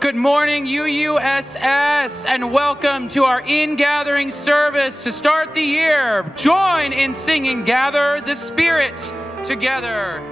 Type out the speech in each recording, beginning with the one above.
Good morning, UUSS, and welcome to our Ingathering service to start the year. Join in singing Gather the Spirit together.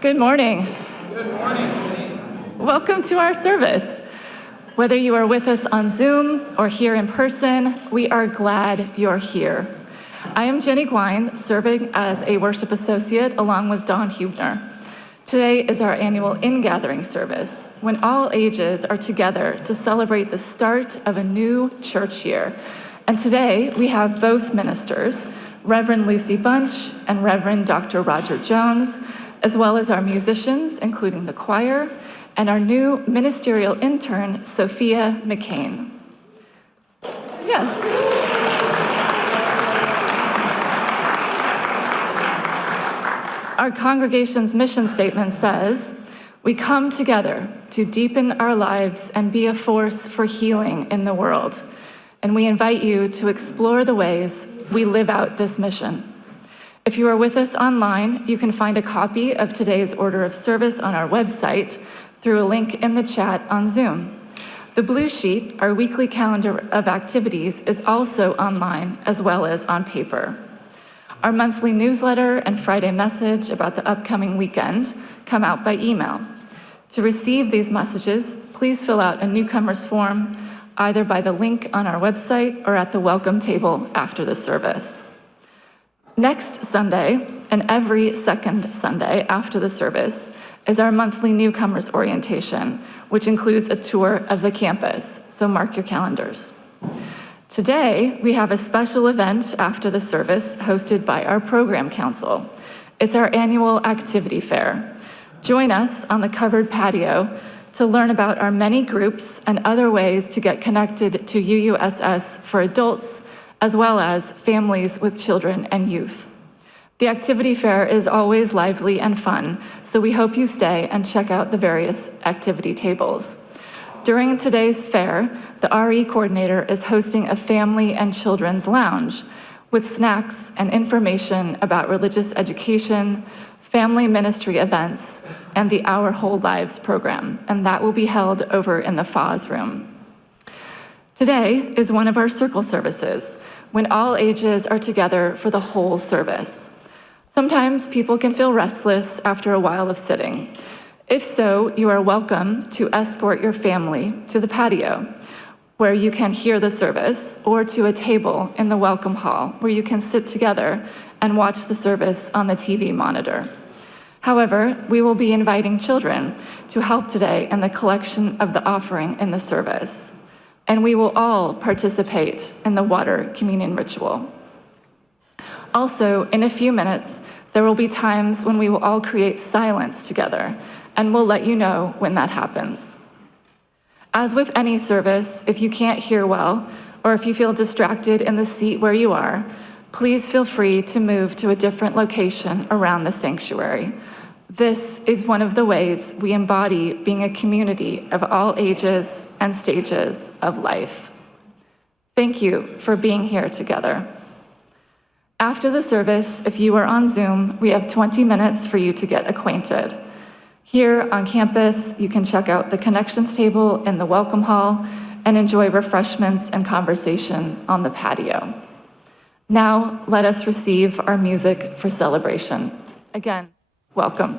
Good morning. Good morning, Jenni. Welcome to our service. Whether you are with us on Zoom or here in person, we are glad you're here. I am Jenni Gouine, serving as a worship associate along with Don Huebner. Today is our annual Ingathering service, when all ages are together to celebrate the start of a new church year. And today we have both ministers, Reverend Lucy Bunch and Reverend Dr. Roger Jones, as well as our musicians, including the choir, and our new ministerial intern, Sophia McKean. Yes. Our congregation's mission statement says, "We come together to deepen our lives and be a force for healing in the world." And we invite you to explore the ways we live out this mission. If you are with us online, you can find a copy of today's order of service on our website through a link in the chat on Zoom. The blue sheet, our weekly calendar of activities, is also online as well as on paper. Our monthly newsletter and Friday message about the upcoming weekend come out by email. To receive these messages, please fill out a newcomer's form either by the link on our website or at the welcome table after the service. Next Sunday, and every second Sunday after the service, is our monthly newcomers orientation, which includes a tour of the campus, so mark your calendars. Today, we have a special event after the service hosted by our program council. It's our annual activity fair. Join us on the covered patio to learn about our many groups and other ways to get connected to UUSS for adults, as well as families with children and youth. The activity fair is always lively and fun, so we hope you stay and check out the various activity tables. During today's fair, the RE coordinator is hosting a family and children's lounge with snacks and information about religious education, family ministry events, and the Our Whole Lives program, and that will be held over in the FAS room. Today is one of our circle services, when all ages are together for the whole service. Sometimes people can feel restless after a while of sitting. If so, you are welcome to escort your family to the patio, where you can hear the service, or to a table in the welcome hall, where you can sit together and watch the service on the TV monitor. However, we will be inviting children to help today in the collection of the offering in the service, and we will all participate in the water communion ritual. Also, in a few minutes, there will be times when we will all create silence together, and we'll let you know when that happens. As with any service, if you can't hear well, or if you feel distracted in the seat where you are, please feel free to move to a different location around the sanctuary. This is one of the ways we embody being a community of all ages and stages of life. Thank you for being here together. After the service, if you are on Zoom, we have 20 minutes for you to get acquainted. Here on campus, you can check out the connections table in the welcome hall and enjoy refreshments and conversation on the patio. Now, let us receive our music for celebration. Again, welcome.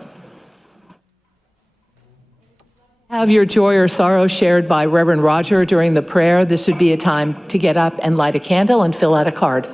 Have your joy or sorrow shared by Reverend Roger during the prayer. This would be a time to get up and light a candle and fill out a card.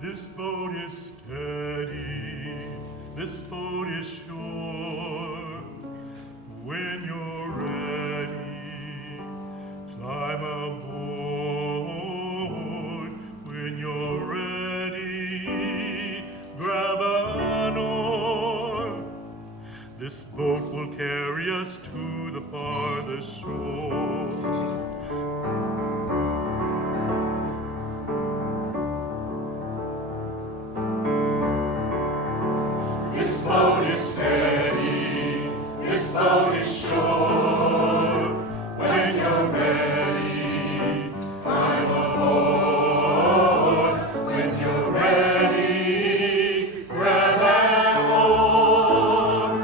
This boat is steady, this boat is sure. When you're ready, climb aboard. When you're ready, grab an oar. This boat will carry us to the farthest shore. This boat is steady, this boat is sure. When you're ready, climb aboard. When you're ready, grab an oar.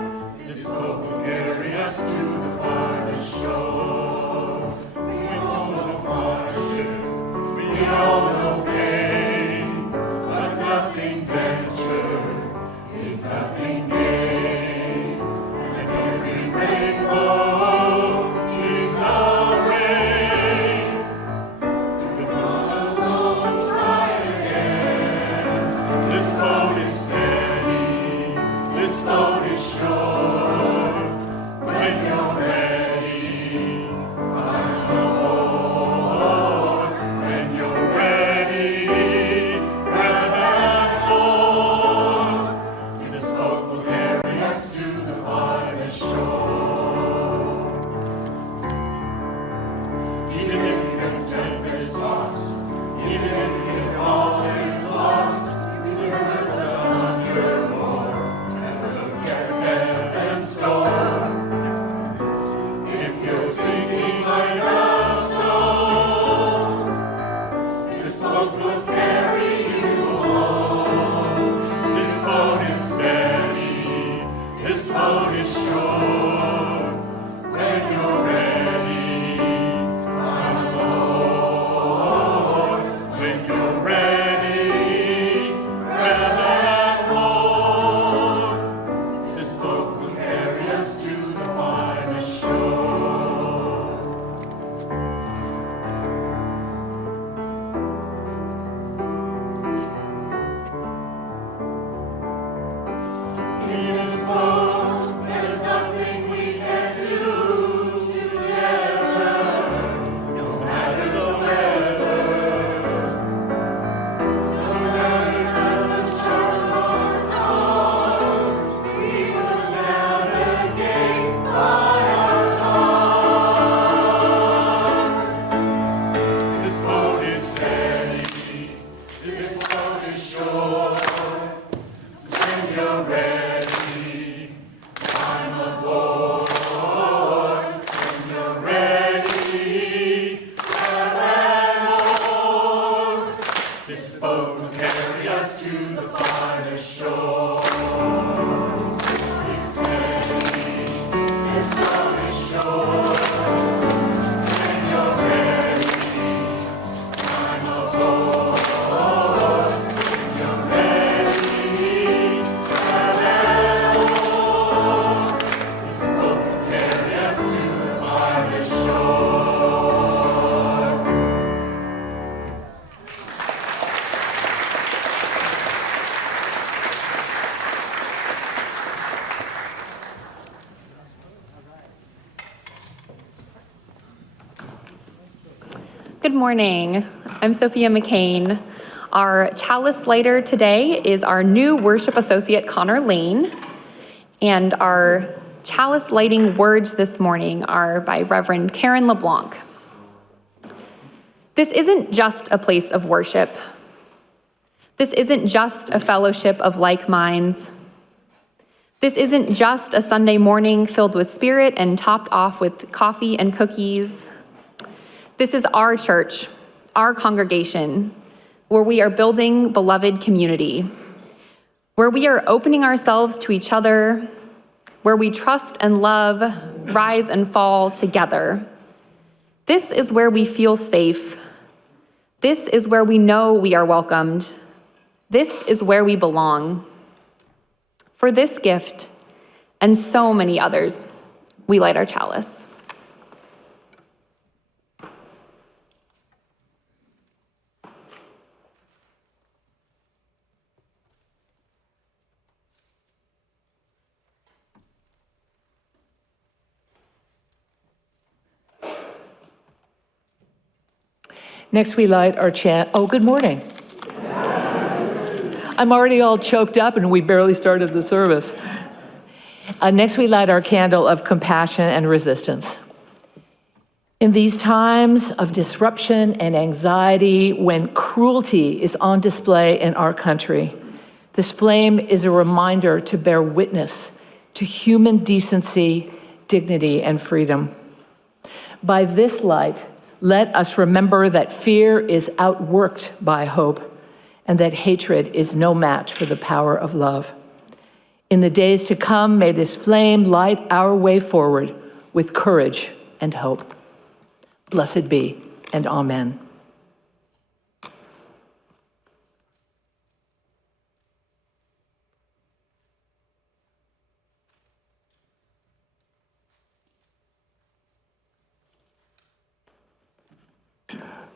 This boat will carry us to the farthest shore. We all know hardship, we all know pain, but nothing ventured is nothing gained, and every rainbow is a rain. If you're not alone, try again. This boat is steady, this boat is sure. When you're ready, climb aboard. When you're ready, grab an oar. This boat will carry us to the farthest shore. Even if you get tempest tossed, even if you get all is lost, you never let the thunder roar. Never look at heaven this boat is sure. When you're ready, I'm aboard. When you're ready, grab and roar. This boat will carry us to the farthest shore. In this boat, there's nothing we can do together, no matter the weather. No matter how the shores are closed, we will navigate by ourselves. This boat is steady, this boat is sure. When you're ready, I'm aboard. When you're ready, grab and roar. This boat will carry us to the farthest shore. It's steady, this boat is sure. When you're ready, I'm aboard. When you're ready, grab and roar. This boat will carry us to the farthest shore. Good morning. I'm Sophia McKean. Our chalice lighter today is our new worship associate, Connor Lane. And our chalice lighting words this morning are by Reverend Karen LeBlanc. This isn't just a place of worship. This isn't just a fellowship of like minds. This isn't just a Sunday morning filled with spirit and topped off with coffee and cookies. This is our church, our congregation, where we are building beloved community, where we are opening ourselves to each other, where we trust and love, rise and fall together. This is where we feel safe. This is where we know we are welcomed. This is where we belong. For this gift and so many others, we light our chalice. Next, we light our oh, good morning. I'm already all choked up and we barely started the service. Next, we light our candle of compassion and resistance. In these times of disruption and anxiety, when cruelty is on display in our country, this flame is a reminder to bear witness to human decency, dignity, and freedom. By this light, let us remember that fear is outworked by hope and that hatred is no match for the power of love. In the days to come, may this flame light our way forward with courage and hope. Blessed be, and amen.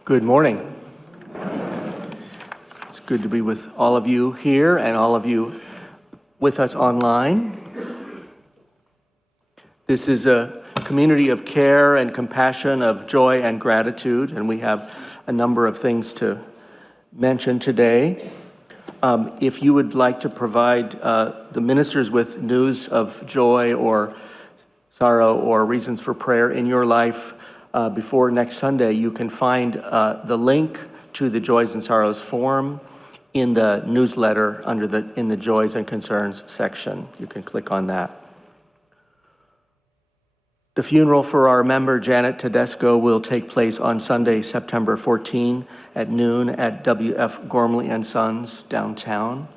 Good morning. It's good to be with all of you here and all of you with us online. This is a community of care and compassion, of joy and gratitude, and we have a number of things to mention today. If you would like to provide the ministers with news of joy or sorrow or reasons for prayer in your life before next Sunday, you can find the link to the Joys and Sorrows form in the newsletter in the Joys and Concerns section. You can click on that. The funeral for our member Janet Tedesco will take place on Sunday, September 14 at noon at W.F. Gormley and Sons downtown.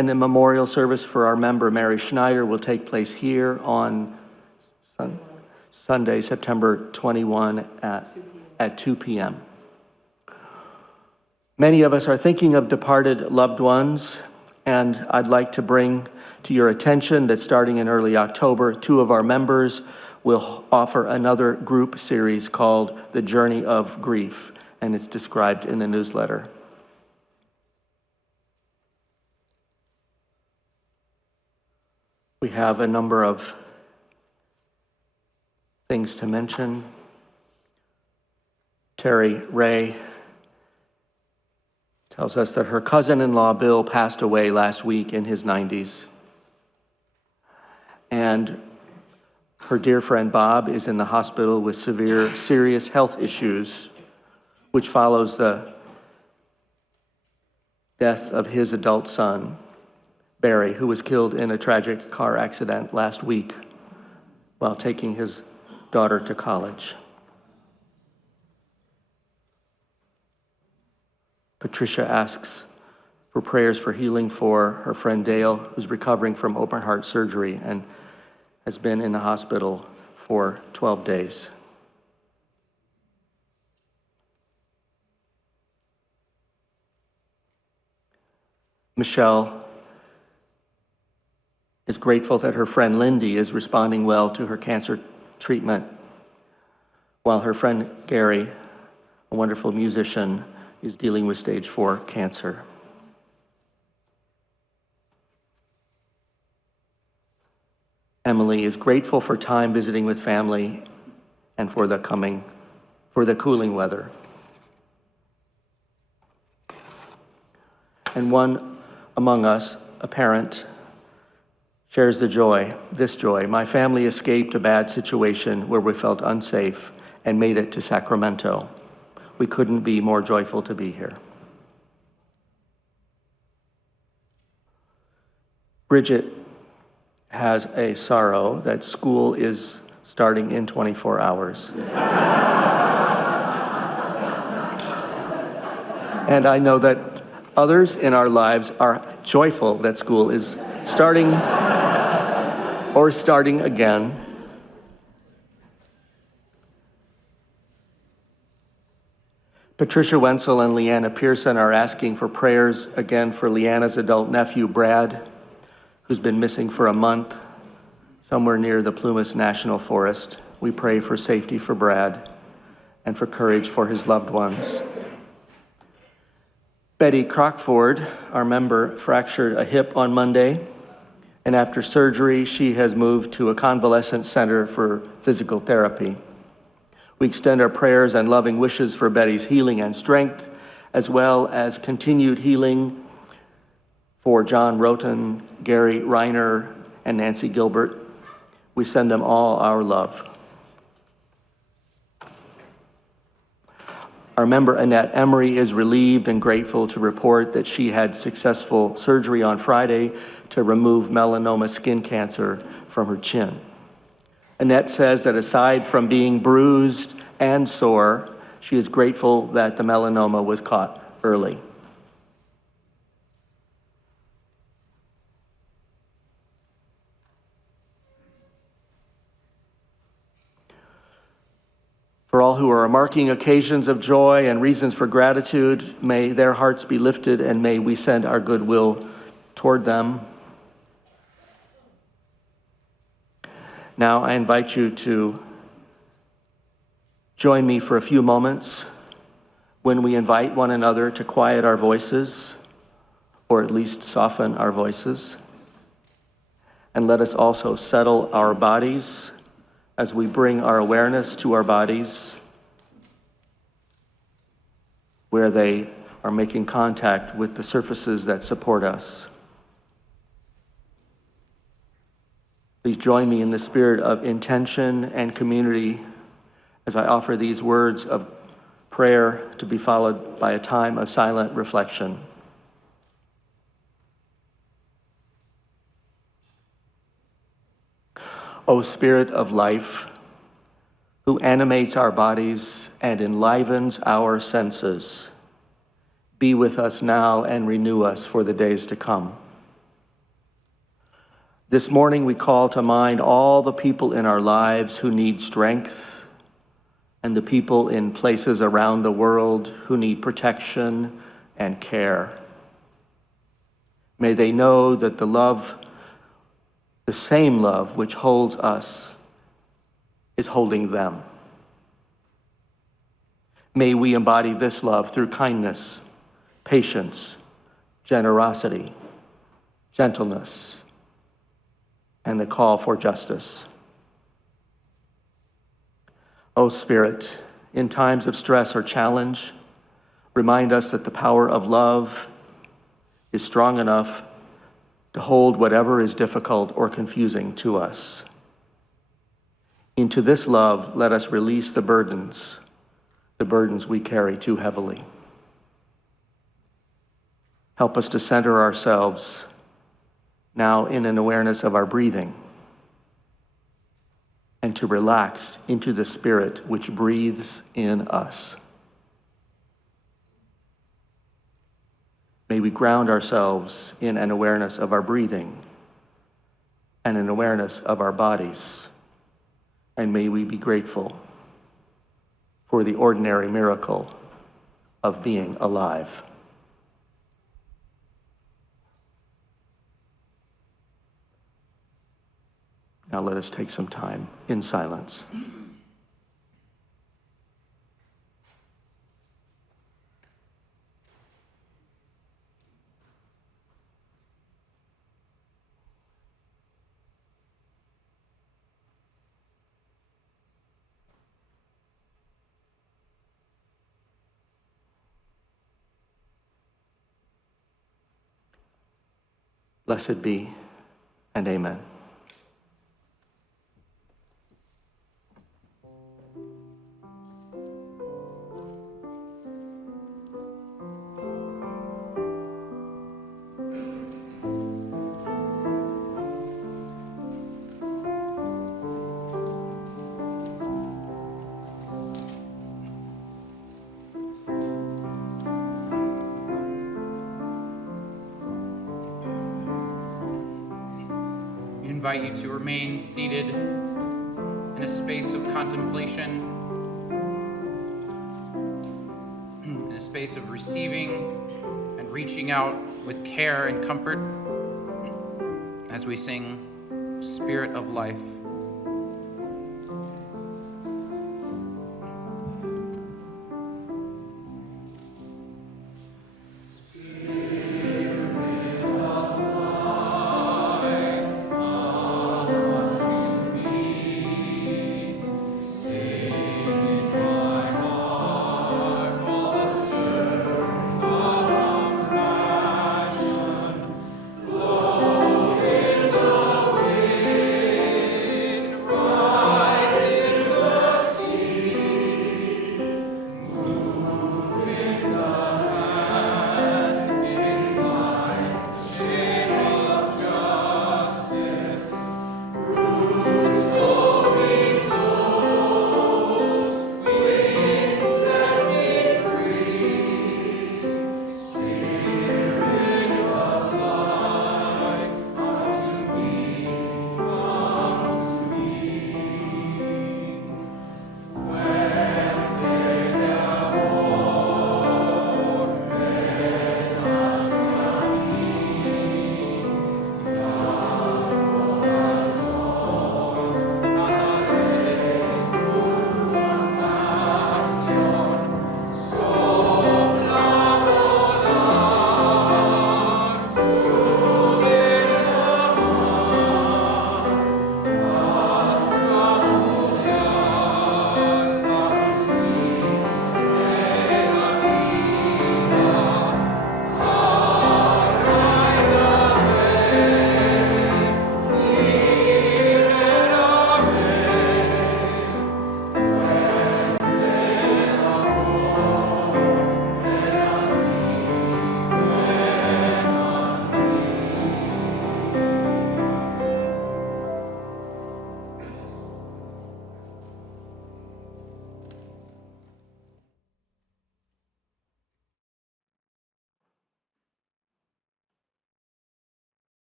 And the memorial service for our member, Mary Schneider, will take place here on Sunday, September 21 at 2 p.m. Many of us are thinking of departed loved ones, and I'd like to bring to your attention that starting in early October, 2 of our members will offer another group series called The Journey of Grief, and it's described in the newsletter. We have a number of things to mention. Terry Ray tells us that her cousin-in-law, Bill, passed away last week in his 90s. And her dear friend, Bob, is in the hospital with serious health issues, which follows the death of his adult son, Barry, who was killed in a tragic car accident last week while taking his daughter to college. Patricia asks for prayers for healing for her friend Dale, who's recovering from open heart surgery and has been in the hospital for 12 days. Michelle is grateful that her friend Lindy is responding well to her cancer treatment, while her friend Gary, a wonderful musician, is dealing with stage 4 cancer. Emily is grateful for time visiting with family and for the cooling weather. And one among us, a parent, shares this joy. My family escaped a bad situation where we felt unsafe and made it to Sacramento. We couldn't be more joyful to be here. Bridget has a sorrow that school is starting in 24 hours. And I know that others in our lives are joyful that school is starting or starting again. Patricia Wenzel and Leanna Pearson are asking for prayers again for Leanna's adult nephew, Brad, who's been missing for a month somewhere near the Plumas National Forest. We pray for safety for Brad and for courage for his loved ones. Betty Crockford, our member, fractured a hip on Monday, and after surgery, she has moved to a convalescent center for physical therapy. We extend our prayers and loving wishes for Betty's healing and strength, as well as continued healing for John Roten, Gary Reiner, and Nancy Gilbert. We send them all our love. Our member Annette Emery is relieved and grateful to report that she had successful surgery on Friday to remove melanoma skin cancer from her chin. Annette says that aside from being bruised and sore, she is grateful that the melanoma was caught early. For all who are marking occasions of joy and reasons for gratitude, may their hearts be lifted and may we send our goodwill toward them. Now I invite you to join me for a few moments when we invite one another to quiet our voices, or at least soften our voices. And let us also settle our bodies as we bring our awareness to our bodies where they are making contact with the surfaces that support us. Please join me in the spirit of intention and community as I offer these words of prayer to be followed by a time of silent reflection. O Spirit of life, who animates our bodies and enlivens our senses, be with us now and renew us for the days to come. This morning we call to mind all the people in our lives who need strength and the people in places around the world who need protection and care. May they know that the same love which holds us is holding them. May we embody this love through kindness, patience, generosity, gentleness, and the call for justice. O Spirit, in times of stress or challenge, remind us that the power of love is strong enough to hold whatever is difficult or confusing to us. Into this love, let us release the burdens we carry too heavily. Help us to center ourselves now in an awareness of our breathing and to relax into the Spirit which breathes in us. May we ground ourselves in an awareness of our breathing and an awareness of our bodies. And may we be grateful for the ordinary miracle of being alive. Now let us take some time in silence. Blessed be, and amen. I invite you to remain seated in a space of contemplation, in a space of receiving and reaching out with care and comfort as we sing Spirit of Life.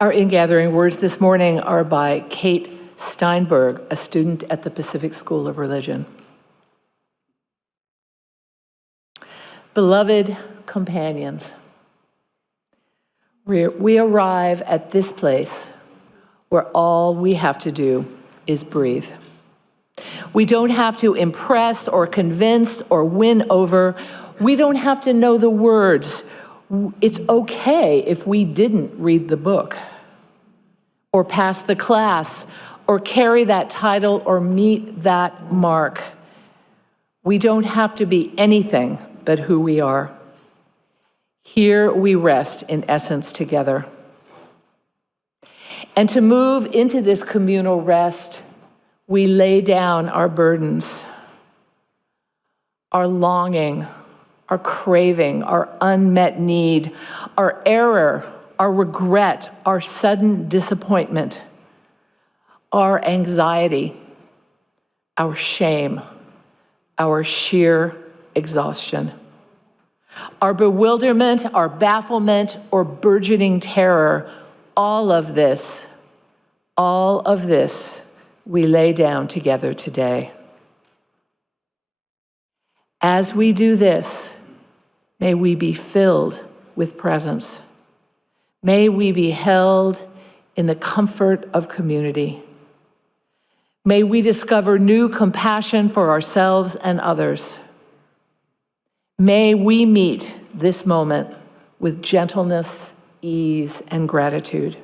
Our in-gathering words this morning are by Kate Steinberg, a student at the Pacific School of Religion. Beloved companions, we arrive at this place where all we have to do is breathe. We don't have to impress or convince or win over. We don't have to know the words. It's okay if we didn't read the book or pass the class or carry that title or meet that mark. We don't have to be anything but who we are. Here we rest in essence together. And to move into this communal rest, we lay down our burdens, our longing, our craving, our unmet need, our error, our regret, our sudden disappointment, our anxiety, our shame, our sheer exhaustion, our bewilderment, our bafflement, or burgeoning terror. All of this we lay down together today. As we do this, may we be filled with presence. May we be held in the comfort of community. May we discover new compassion for ourselves and others. May we meet this moment with gentleness, ease, and gratitude.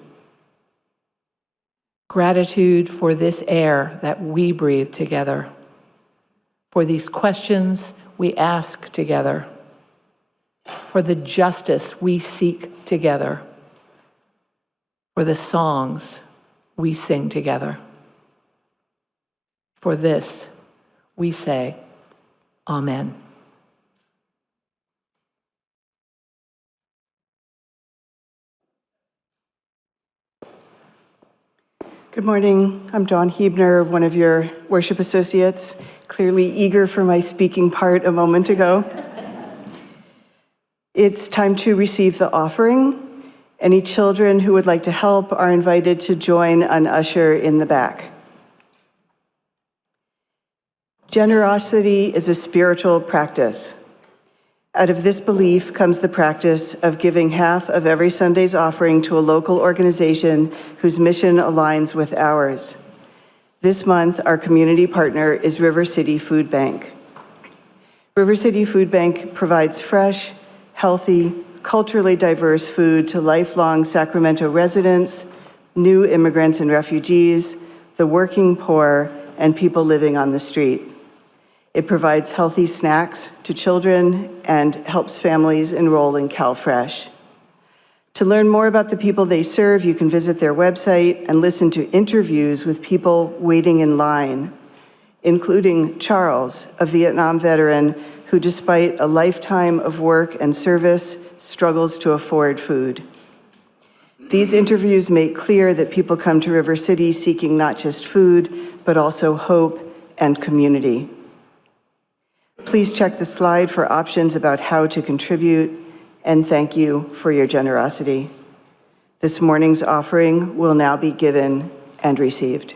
Gratitude for this air that we breathe together, for these questions we ask together, for the justice we seek together, for the songs we sing together. For this, we say, Amen. Good morning. I'm Dawn Huebner, one of your worship associates, clearly eager for my speaking part a moment ago. It's time to receive the offering. Any children who would like to help are invited to join an usher in the back. Generosity is a spiritual practice. Out of this belief comes the practice of giving half of every Sunday's offering to a local organization whose mission aligns with ours. This month, our community partner is River City Food Bank. River City Food Bank provides fresh, healthy, culturally diverse food to lifelong Sacramento residents, new immigrants and refugees, the working poor, and people living on the street. It provides healthy snacks to children and helps families enroll in CalFresh. To learn more about the people they serve, you can visit their website and listen to interviews with people waiting in line, including Charles, a Vietnam veteran who, despite a lifetime of work and service, struggles to afford food. These interviews make clear that people come to River City seeking not just food, but also hope and community. Please check the slide for options about how to contribute, and thank you for your generosity. This morning's offering will now be given and received.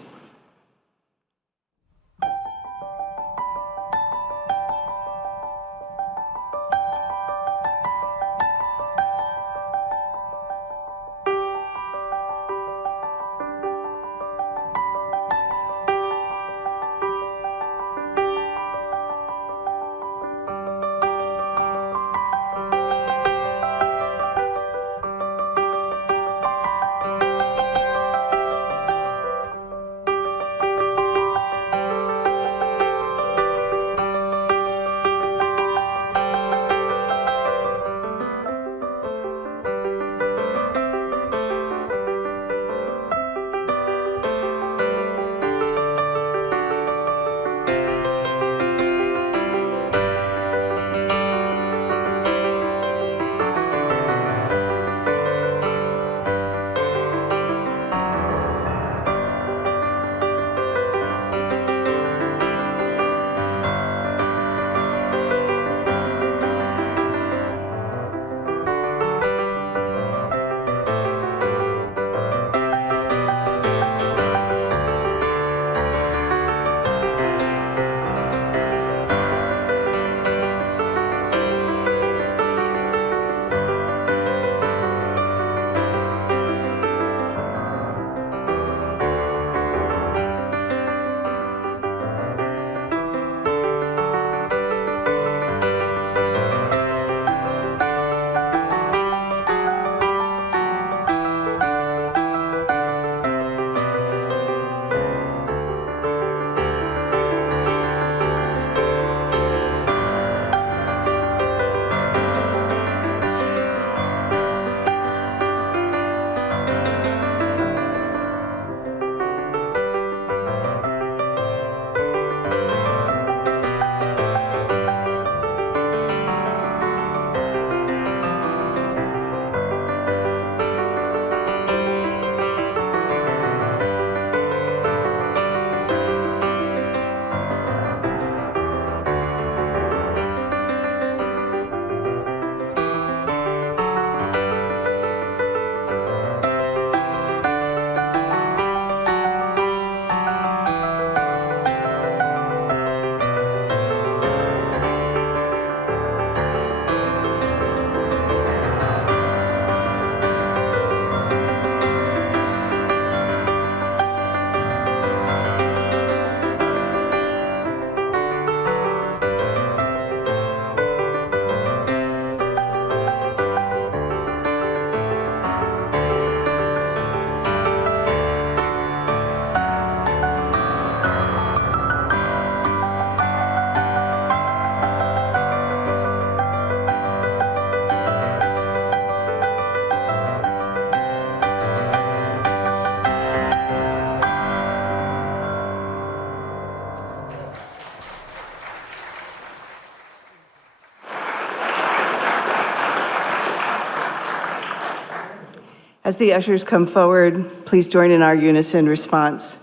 As the ushers come forward, please join in our unison response.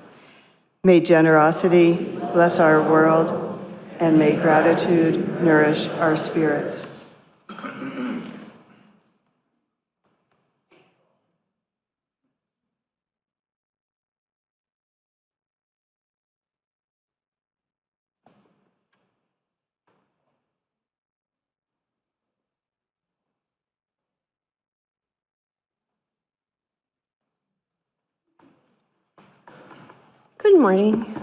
May generosity bless our world, and may gratitude nourish our spirits. Good morning.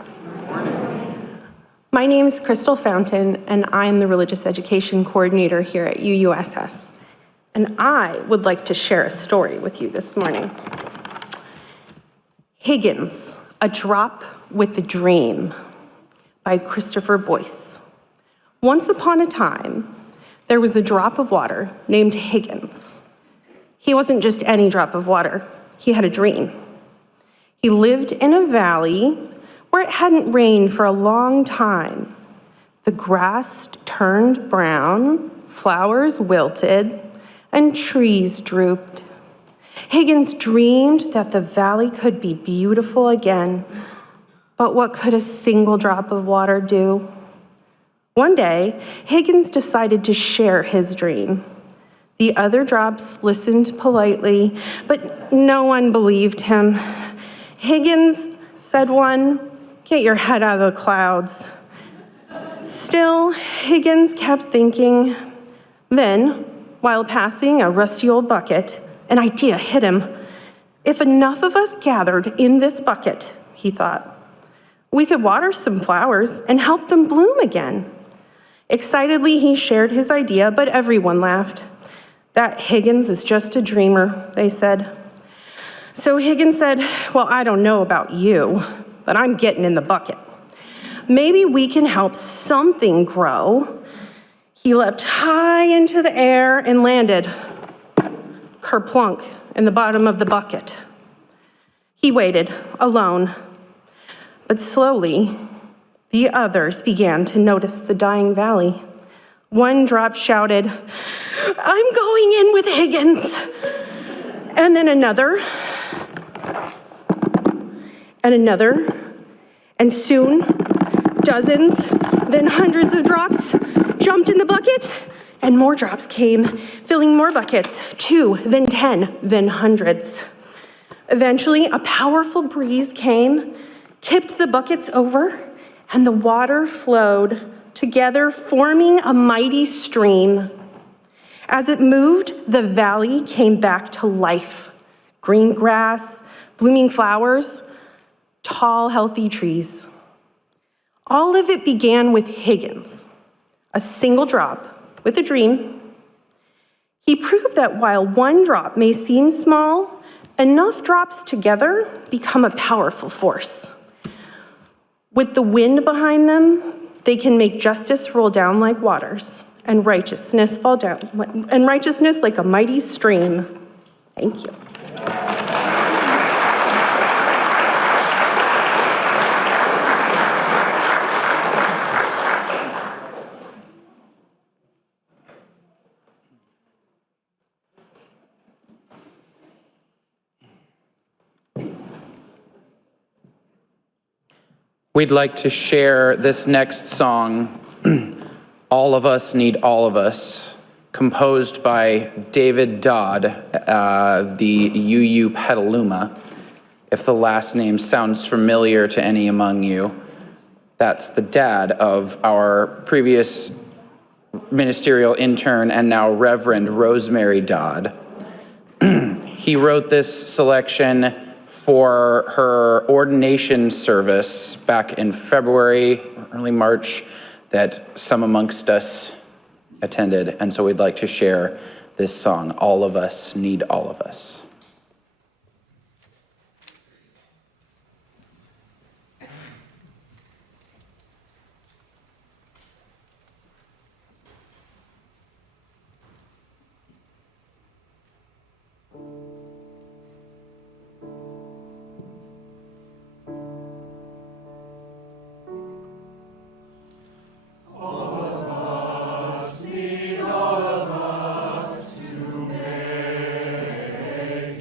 My name is Crystal Fountain, and I am the Religious Education Coordinator here at UUSS. And I would like to share a story with you this morning. Higgins, A Drop with the Dream by Christopher Boyce. Once upon a time, there was a drop of water named Higgins. He wasn't just any drop of water, he had a dream. He lived in a valley where it hadn't rained for a long time. The grass turned brown, flowers wilted, and trees drooped. Higgins dreamed that the valley could be beautiful again. But what could a single drop of water do? One day, Higgins decided to share his dream. The other drops listened politely, but no one believed him. Higgins, said one, get your head out of the clouds. Still, Higgins kept thinking. Then, while passing a rusty old bucket, an idea hit him. If enough of us gathered in this bucket, he thought, we could water some flowers and help them bloom again. Excitedly, he shared his idea, but everyone laughed. That Higgins is just a dreamer, they said. So Higgins said, well, I don't know about you, but I'm getting in the bucket. Maybe we can help something grow. He leapt high into the air and landed kerplunk in the bottom of the bucket. He waited alone, but slowly the others began to notice the dying valley. One drop shouted, I'm going in with Higgins. And then another, and another, and soon dozens, then hundreds of drops jumped in the bucket, and more drops came, filling more buckets, 2, then 10, then hundreds. Eventually, a powerful breeze came, tipped the buckets over, and the water flowed together, forming a mighty stream. As it moved, the valley came back to life. Green grass, blooming flowers, tall, healthy trees. All of it began with Higgins, a single drop with a dream. He proved that while one drop may seem small, enough drops together become a powerful force. With the wind behind them, they can make justice roll down like waters, and righteousness fall down, and righteousness like a mighty stream. Thank you. We'd like to share this next song, All of Us Need All of Us, composed by David Dodd, the UU Petaluma. If the last name sounds familiar to any among you, that's the dad of our previous ministerial intern and now Reverend Rosemary Dodd. He wrote this selection for her ordination service back in February, early March, that some amongst us attended. And so we'd like to share this song, All of Us Need All of Us. All of us to make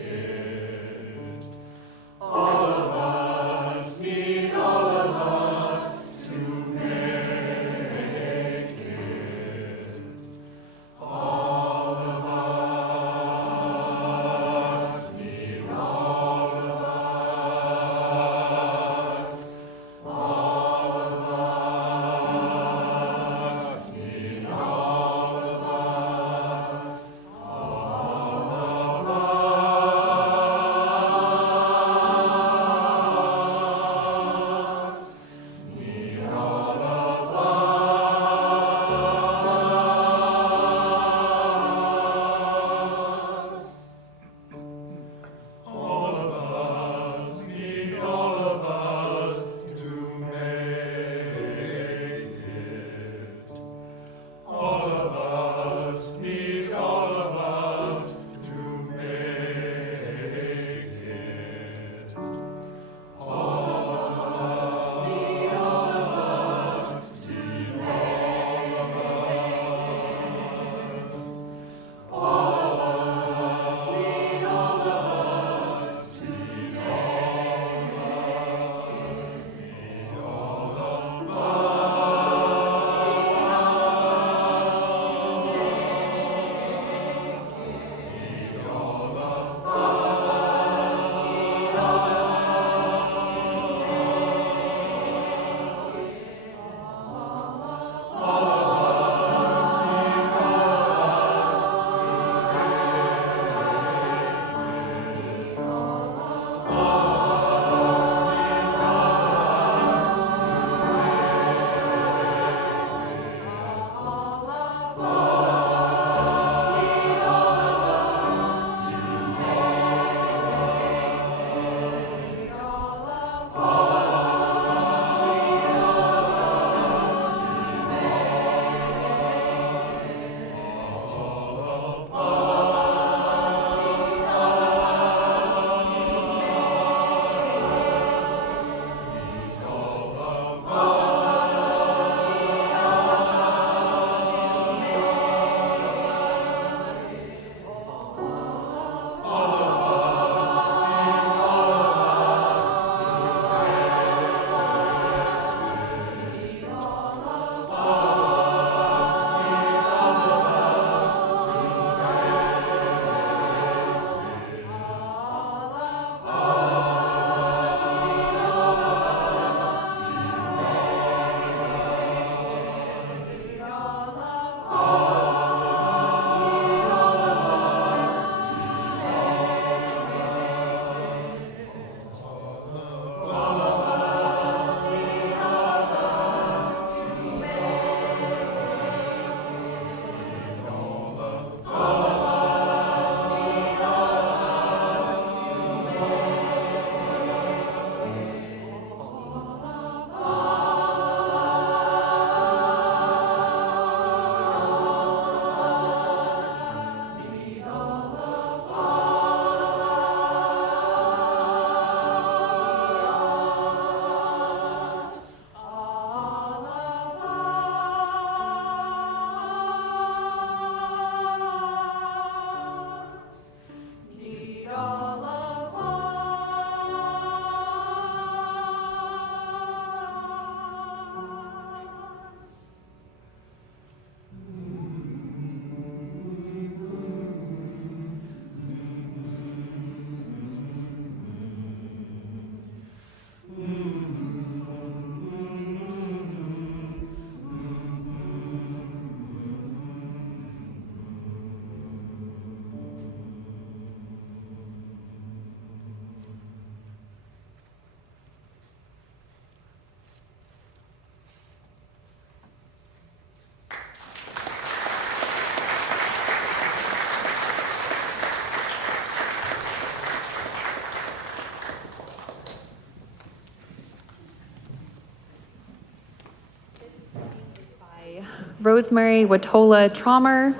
Rosemary Watola Traumer,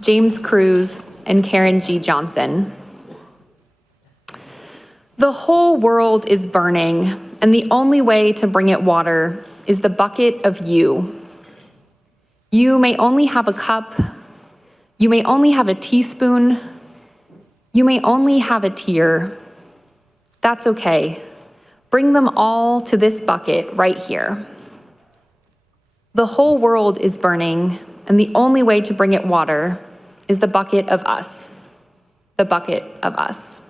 James Cruz, and Karen G. Johnson. The whole world is burning, and the only way to bring it water is the bucket of you. You may only have a cup, you may only have a teaspoon, you may only have a tear. That's okay. Bring them all to this bucket right here. The whole world is burning, and the only way to bring it water is the bucket of us. The bucket of us.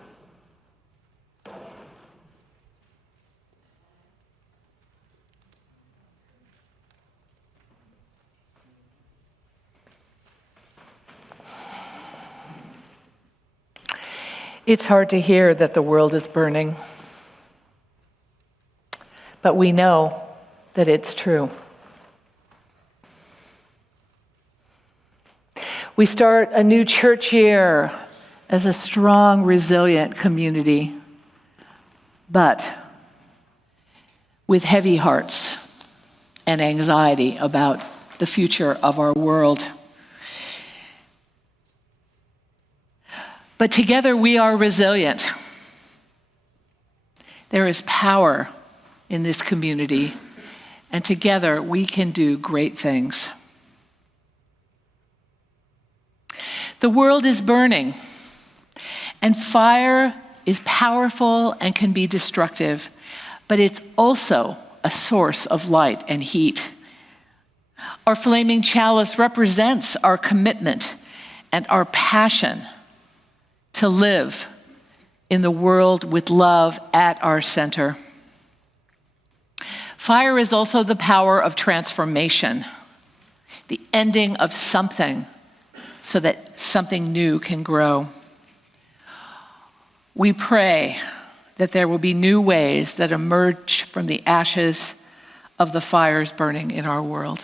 It's hard to hear that the world is burning, but we know that it's true. We start a new church year as a strong, resilient community, but with heavy hearts and anxiety about the future of our world. But together we are resilient. There is power in this community, and together we can do great things. The world is burning, and fire is powerful and can be destructive, but it's also a source of light and heat. Our flaming chalice represents our commitment and our passion to live in the world with love at our center. Fire is also the power of transformation, the ending of something so that something new can grow. We pray that there will be new ways that emerge from the ashes of the fires burning in our world.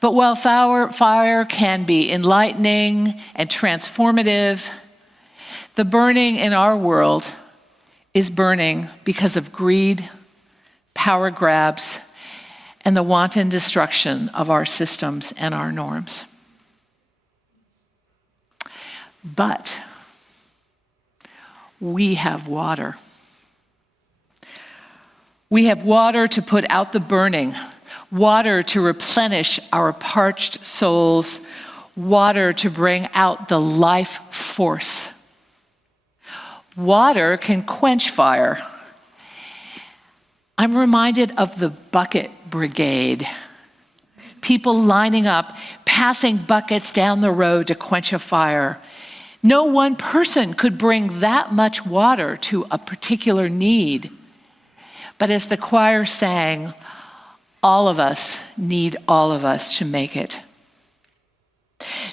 But while fire can be enlightening and transformative, the burning in our world is burning because of greed, power grabs, and the wanton destruction of our systems and our norms. But we have water. We have water to put out the burning, water to replenish our parched souls, water to bring out the life force. Water can quench fire. I'm reminded of the bucket brigade. People lining up, passing buckets down the road to quench a fire. No one person could bring that much water to a particular need. But as the choir sang, all of us need all of us to make it.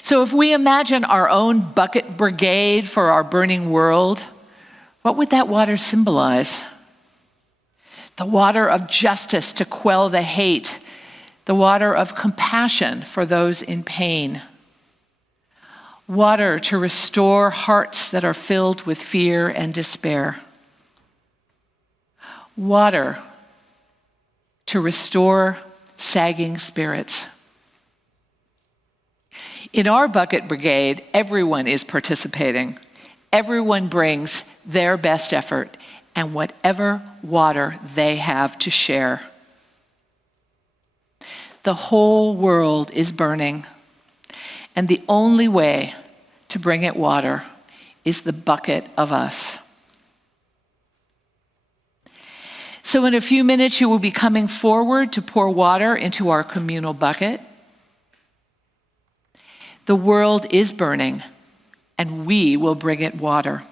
So if we imagine our own bucket brigade for our burning world, what would that water symbolize? The water of justice to quell the hate, the water of compassion for those in pain, water to restore hearts that are filled with fear and despair, water to restore sagging spirits. In our bucket brigade, everyone is participating. Everyone brings their best effort and whatever water they have to share. The whole world is burning, and the only way to bring it water is the bucket of us. So in a few minutes, you will be coming forward to pour water into our communal bucket. The world is burning, and we will bring it water.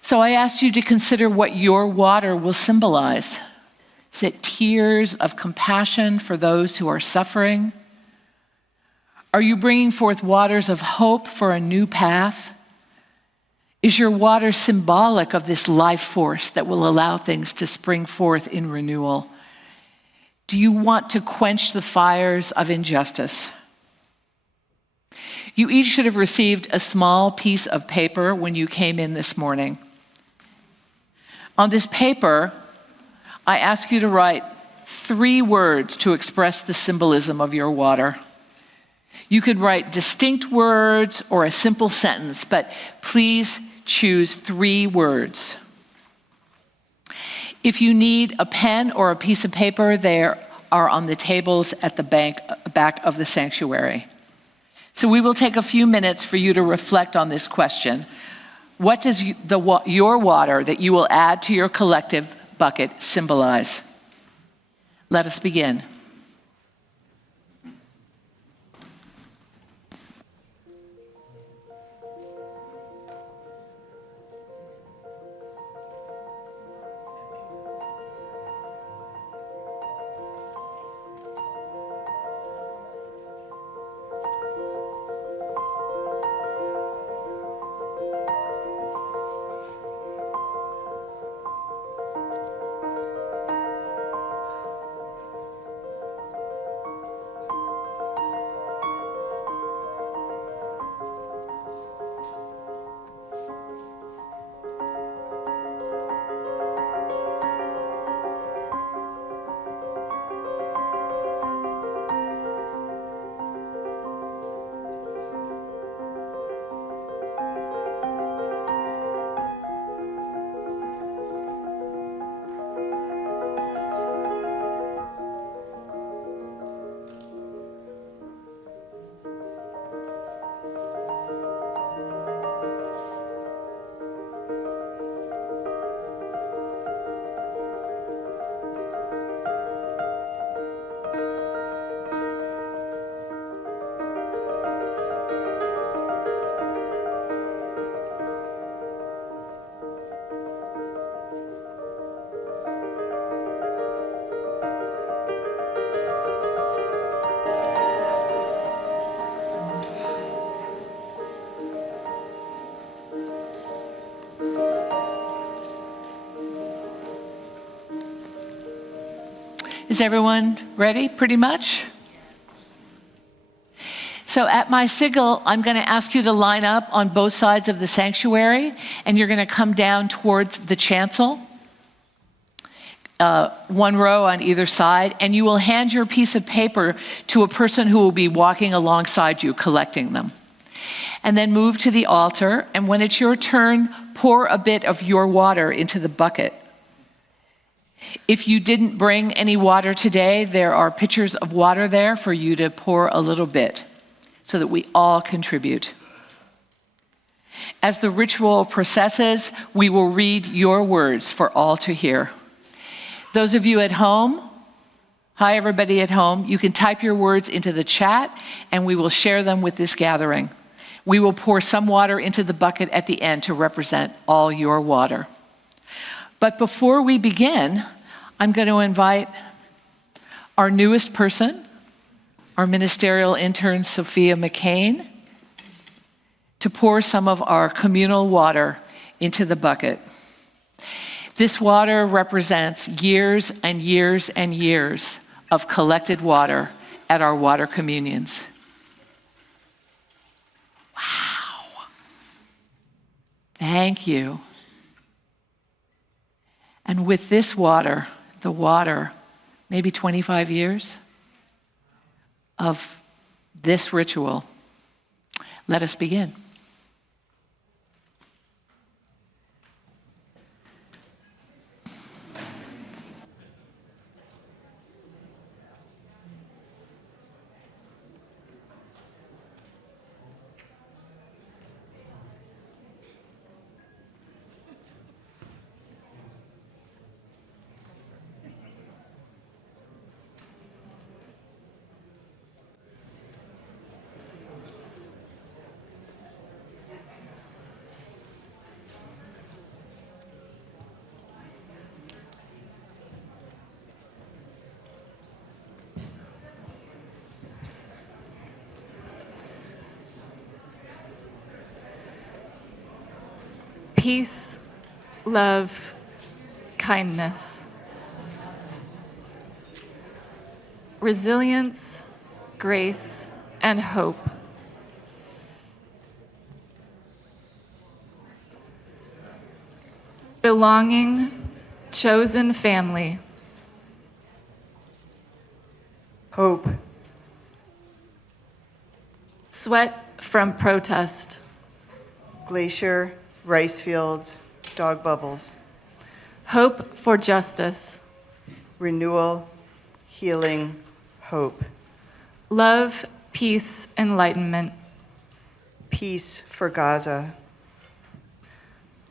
So I asked you to consider what your water will symbolize. Is it tears of compassion for those who are suffering? Are you bringing forth waters of hope for a new path? Is your water symbolic of this life force that will allow things to spring forth in renewal? Do you want to quench the fires of injustice? You each should have received a small piece of paper when you came in this morning. On this paper, I ask you to write 3 words to express the symbolism of your water. You could write distinct words or a simple sentence, but please choose 3 words. If you need a pen or a piece of paper, they are on the tables at the back of the sanctuary. So we will take a few minutes for you to reflect on this question. What does your water that you will add to your collective bucket symbolize? Let us begin. Is everyone ready, pretty much? So at my signal, I'm going to ask you to line up on both sides of the sanctuary, and you're going to come down towards the chancel, 1 row on either side, and you will hand your piece of paper to a person who will be walking alongside you, collecting them. And then move to the altar, and when it's your turn, pour a bit of your water into the bucket. If you didn't bring any water today, there are pitchers of water there for you to pour a little bit so that we all contribute. As the ritual processes, we will read your words for all to hear. Those of you at home, hi everybody at home, you can type your words into the chat and we will share them with this gathering. We will pour some water into the bucket at the end to represent all your water. But before we begin, I'm going to invite our newest person, our ministerial intern, Sophia McKean, to pour some of our communal water into the bucket. This water represents years and years and years of collected water at our water communions. Wow. Thank you. And with this water, the water, maybe 25 years of this ritual, let us begin. Peace, love, kindness, resilience, grace, and hope. Belonging, chosen family, hope, Sweat from protest. glacier, rice fields, dog bubbles, Hope for justice. renewal, healing, hope, Love, peace, enlightenment. peace for Gaza,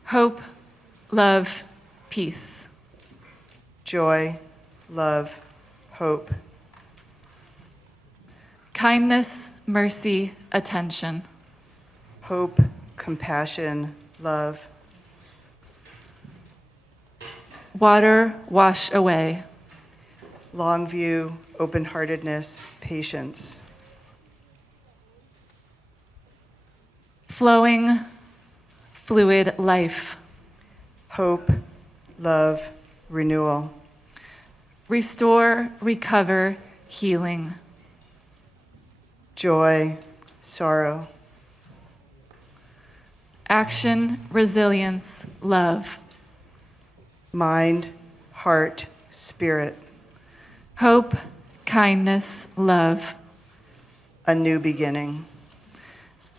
Hope, love, peace. joy, love, hope, Kindness, mercy, attention. hope, compassion, love, Water, wash away. long view, open-heartedness, patience, Flowing, fluid life. hope, love, renewal, Restore, recover, healing. joy, sorrow, Action, resilience, love. mind, heart, spirit, Hope, kindness, love. a new beginning,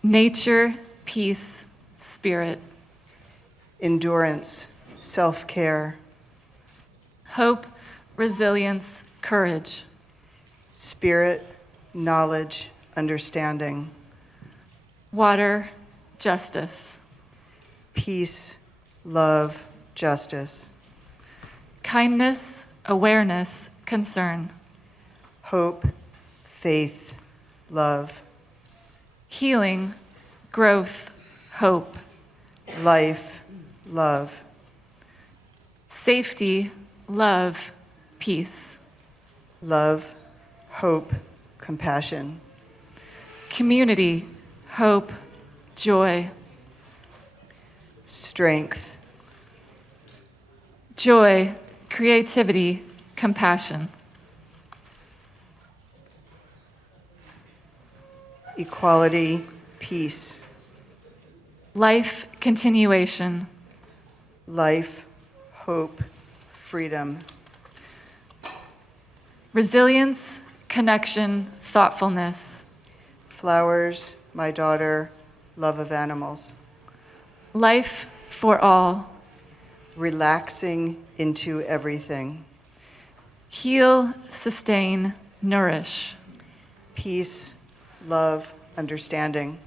Nature, peace, spirit. endurance, self-care, Hope, resilience, courage. spirit, knowledge, understanding, Water, justice. peace, love, justice, Kindness, awareness, concern. hope, faith, love, Healing, growth, hope. life, love, Safety, love, peace. love, hope, compassion, Community, hope, joy. strength, Joy, creativity, compassion. equality, peace, Life, continuation. life, hope, freedom, Resilience, connection, thoughtfulness. flowers, my daughter, love of animals, Life for all. relaxing into everything, Heal, sustain, nourish. peace, love, understanding,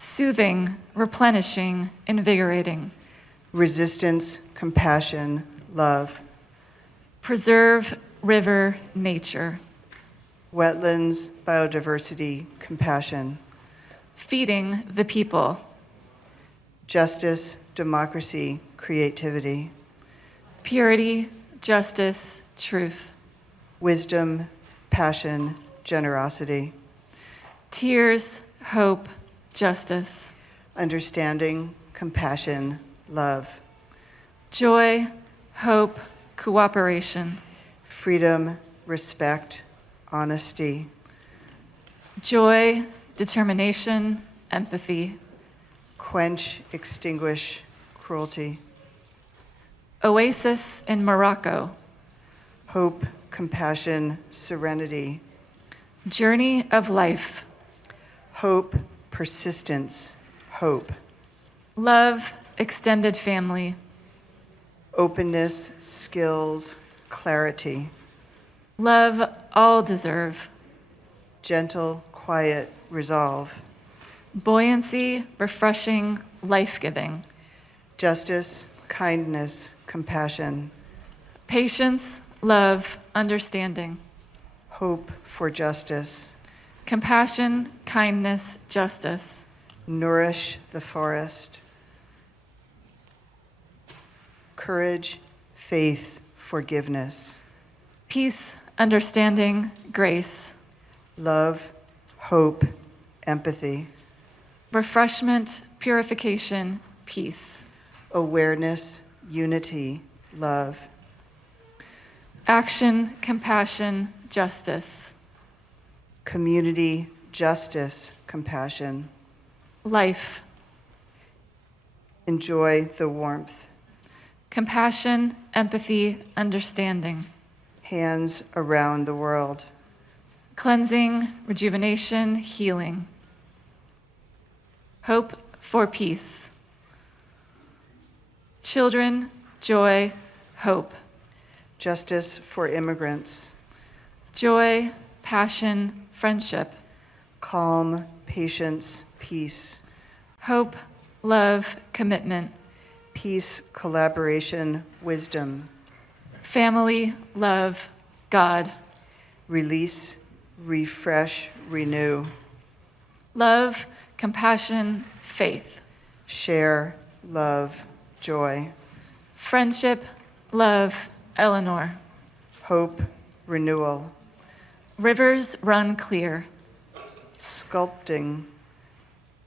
Soothing, replenishing, invigorating. resistance, compassion, love, Preserve, river, nature. wetlands, biodiversity, compassion, Feeding the people. justice, democracy, creativity, Purity, justice, truth. wisdom, passion, generosity, Tears, hope, justice. understanding, compassion, love, Joy, hope, cooperation. freedom, respect, honesty, Joy, determination, empathy. quench, extinguish, cruelty, Oasis in Morocco. hope, compassion, serenity, Journey of life. hope, persistence, hope, Love, extended family. openness, skills, clarity, Love, all deserve. gentle, quiet, resolve, Buoyancy, refreshing, life-giving. justice, kindness, compassion, Patience, love, understanding. hope for justice, Compassion, kindness, justice. nourish the forest, courage, faith, forgiveness, Peace, understanding, grace. love, hope, empathy, Refreshment, purification, peace. awareness, unity, love, Action, compassion, justice. community, justice, compassion, Life, enjoy the warmth, compassion, empathy, understanding. hands around the world, cleansing, rejuvenation, healing. Hope for peace. Children, joy, hope. Justice for immigrants. Joy, passion, friendship. Calm, patience, peace. Hope, love, commitment. Peace, collaboration, wisdom. Family, love, God. Release, refresh, renew. Love, compassion, faith. Share, love, joy. Friendship, love, Eleanor. Hope, renewal. Rivers run clear. Sculpting.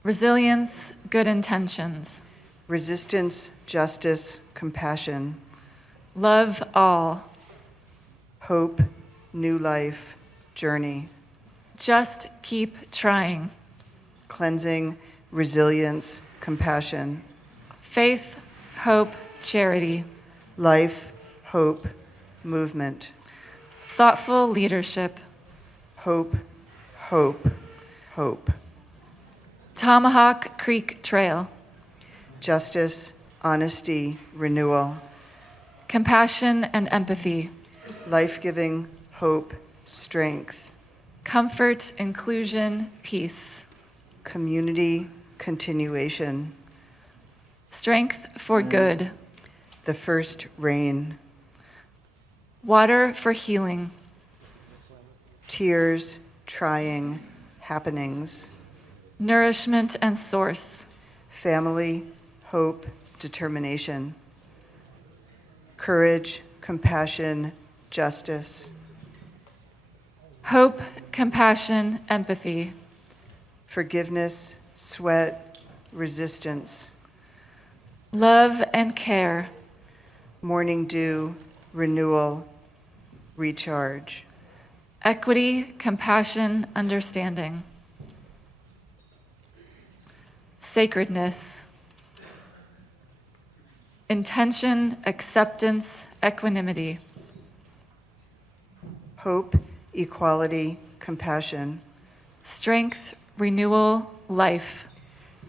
Resilience, good intentions. Resistance, justice, compassion. Love all. Hope, new life, journey. Just keep trying. Cleansing, resilience, compassion. Faith, hope, charity. Life, hope, movement. Thoughtful leadership. Hope, hope, hope. Tomahawk Creek Trail. Justice, honesty, renewal. Compassion and empathy. Life-giving, hope, strength. Comfort, inclusion, peace. Community, continuation. Strength for good. The first rain. Water for healing. Tears, trying, happenings. Nourishment and source. Family, hope, determination. Courage, compassion, justice. Hope, compassion, empathy. Forgiveness, sweat, resistance. Love and care. Morning dew, renewal, recharge. Equity, compassion, understanding. Sacredness. Intention, acceptance, equanimity. Hope, equality, compassion. Strength, renewal, life.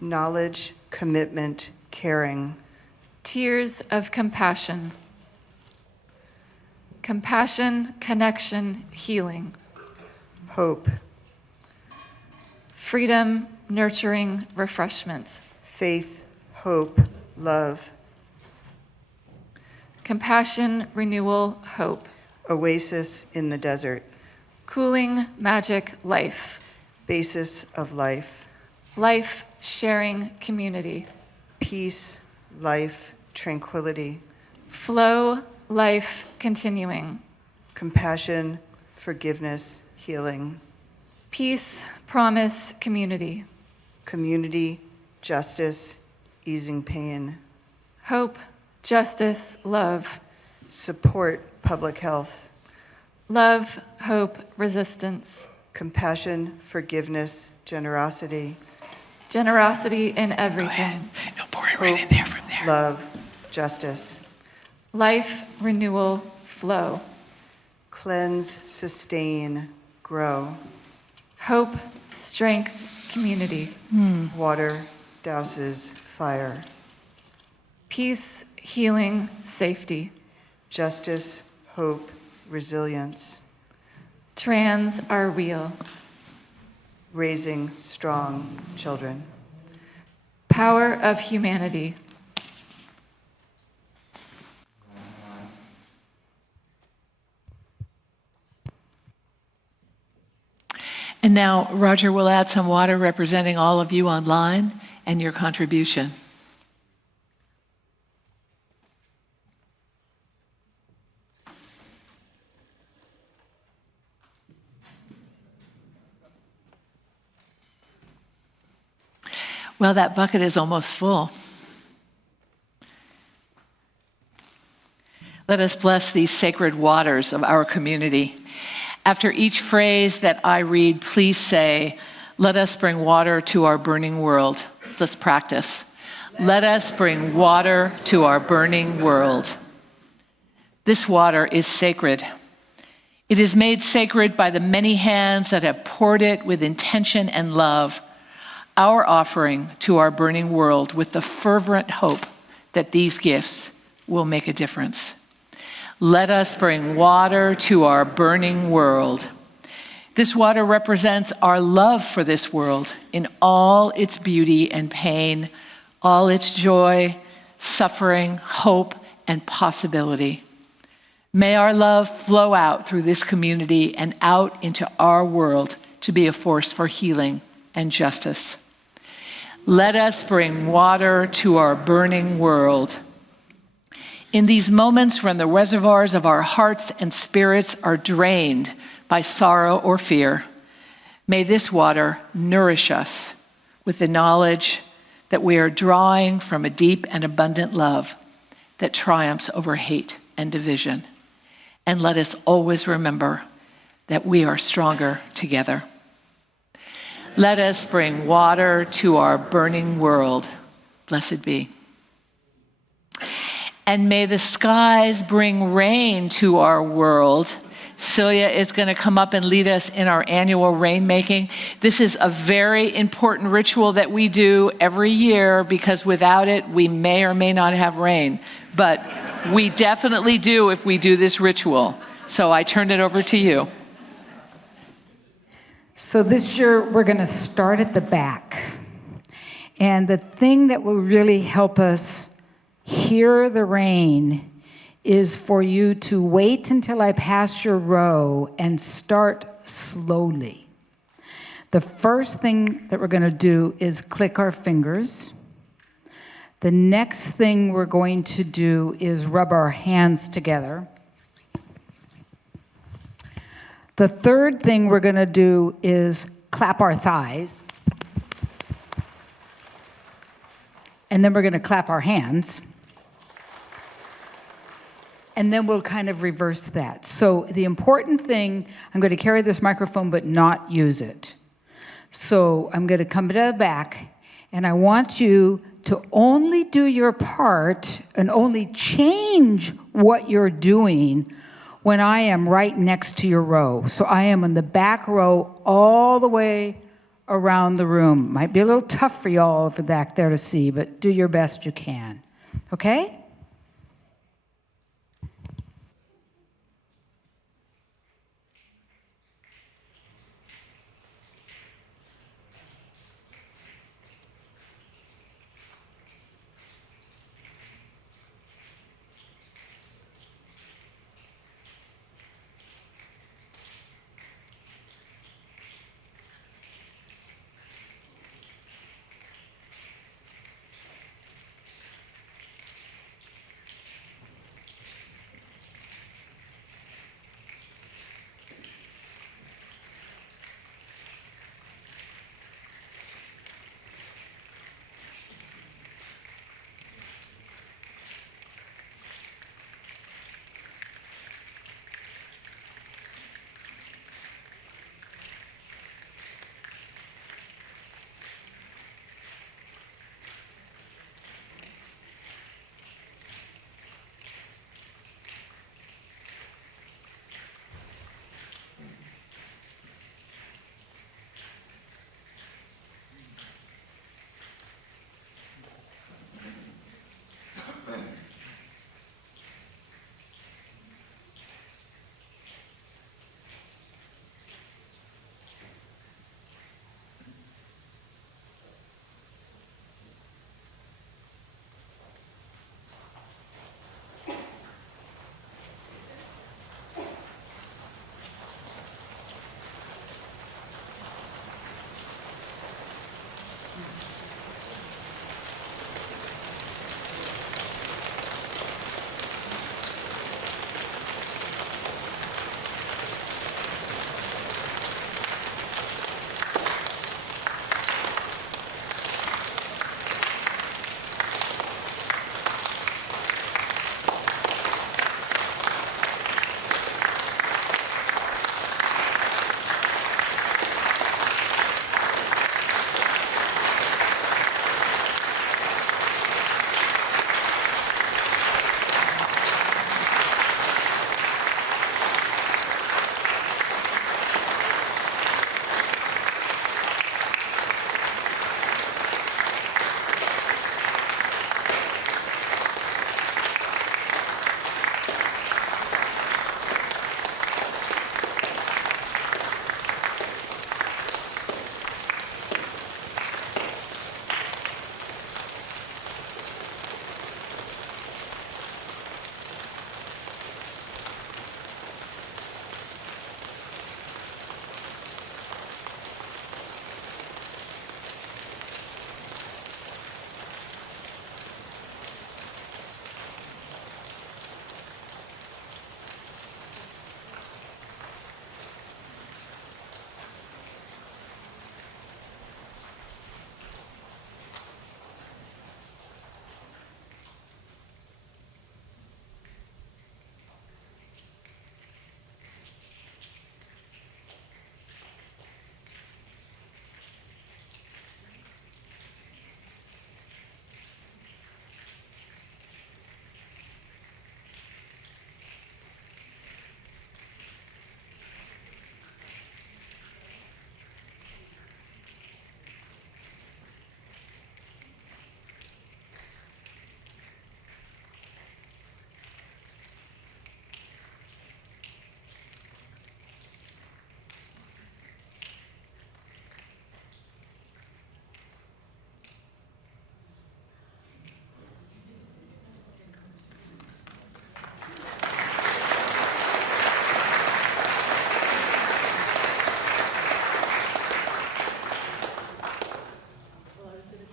Knowledge, commitment, caring. Tears of compassion. Compassion, connection, healing. Hope, Freedom, nurturing, refreshment. faith, hope, love. Compassion, renewal, hope. Oasis in the desert. Cooling, magic, life. Basis of life. Life, sharing, community. Peace, life, tranquility. Flow, life, continuing. Compassion, forgiveness, healing. Peace, promise, community. Community, justice, easing pain. Hope, justice, love. Support, public health. Love, hope, resistance. Compassion, forgiveness, generosity. Generosity in everything. No, pour it right in there from there. Love, justice. Life, renewal, flow. Cleanse, sustain, grow. Hope, strength, community. Water douses fire. Peace, healing, safety. Justice, hope, resilience. Trans are real. Raising strong children. Power of humanity. And now Roger will add some water representing all of you online and your contribution. Well, that bucket is almost full. Let us bless these sacred waters of our community. After each phrase that I read, please say, "Let us bring water to our burning world." Let's practice. Let us bring water to our burning world. This water is sacred. It is made sacred by the many hands that have poured it with intention and love, our offering to our burning world with the fervent hope that these gifts will make a difference. Let us bring water to our burning world. This water represents our love for this world in all its beauty and pain, all its joy, suffering, hope, and possibility. May our love flow out through this community and out into our world to be a force for healing and justice. Let us bring water to our burning world. In these moments when the reservoirs of our hearts and spirits are drained by sorrow or fear, may this water nourish us with the knowledge that we are drawing from a deep and abundant love that triumphs over hate and division. And let us always remember that we are stronger together. Let us bring water to our burning world. Blessed be. And may the skies bring rain to our world. Celia is going to come up and lead us in our annual rainmaking. This is a very important ritual that we do every year because without it, we may or may not have rain. But we definitely do if we do this ritual. So I turn it over to you. So this year, we're going to start at the back. And the thing that will really help us hear the rain is for you to wait until I pass your row and start slowly. The first thing that we're going to do is click our fingers. The next thing we're going to do is rub our hands together. The third thing we're going to do is clap our thighs. And then we're going to clap our hands. And then we'll kind of reverse that. So the important thing, I'm going to carry this microphone but not use it. So I'm going to come to the back, and I want you to only do your part and only change what you're doing when I am right next to your row. So I am in the back row all the way around the room. Might be a little tough for y'all over back there to see, but do your best you can. Okay?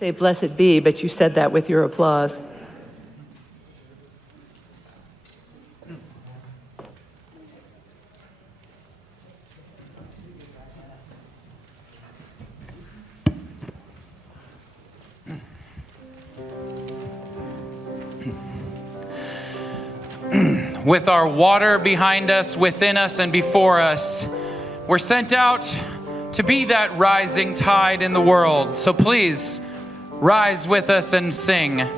Say blessed be, but you said that with your applause. With our water behind us, within us, and before us, we're sent out to be that rising tide in the world. So please, rise with us and sing.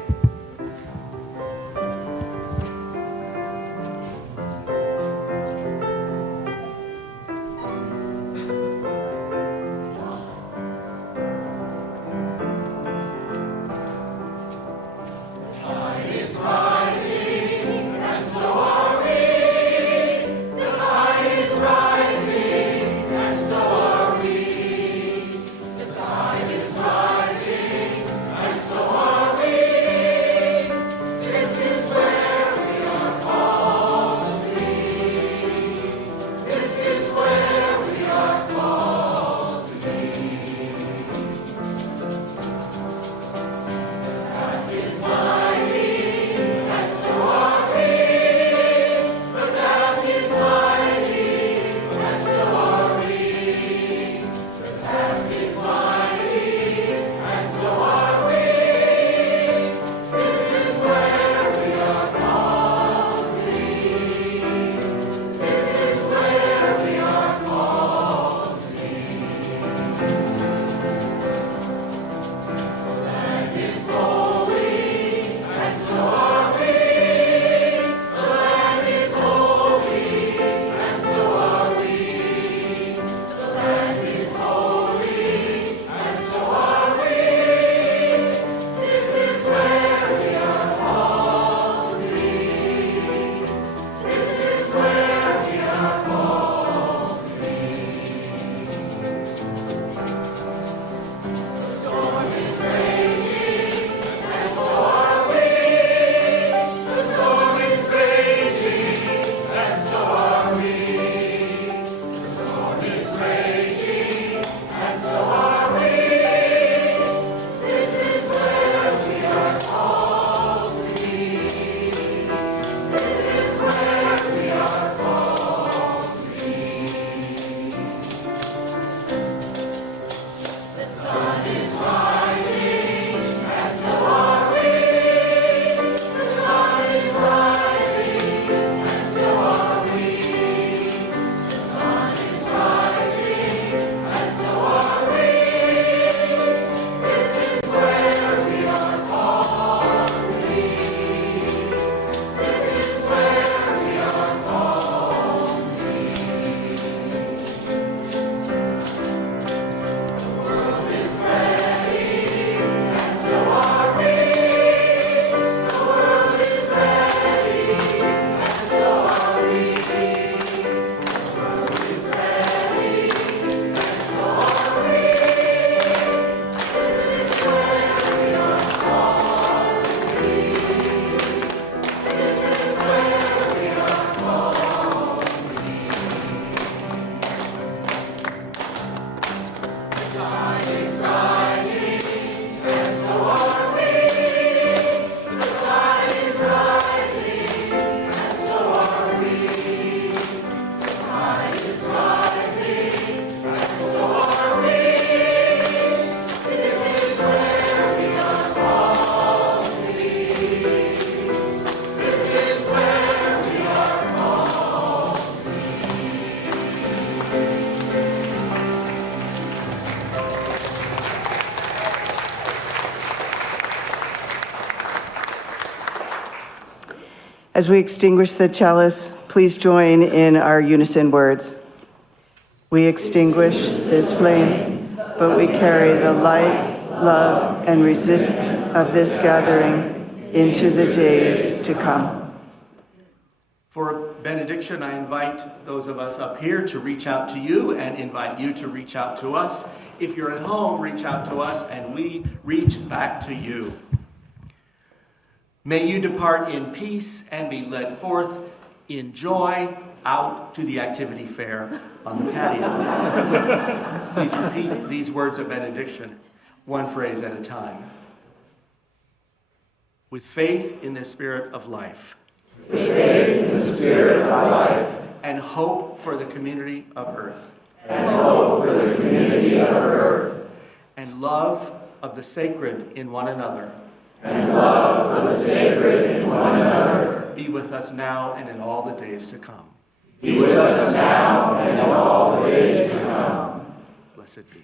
As we extinguish the chalice, please join in our unison words. We extinguish this flame, but we carry the light, love, and resistance of this gathering into the days to come. For benediction, I invite those of us up here to reach out to you and invite you to reach out to us. If you're at home, reach out to us and we reach back to you. May you depart in peace and be led forth in joy out to the activity fair on the patio. Please repeat these words of benediction. one phrase at a time. With faith in the Spirit of life. With faith in the Spirit of life. And hope for the community of earth. And hope for the community of earth. And love of the sacred in one another. And love of the sacred in one another. Be with us now and in all the days to come. Be with us now and in all the days to come. Blessed be.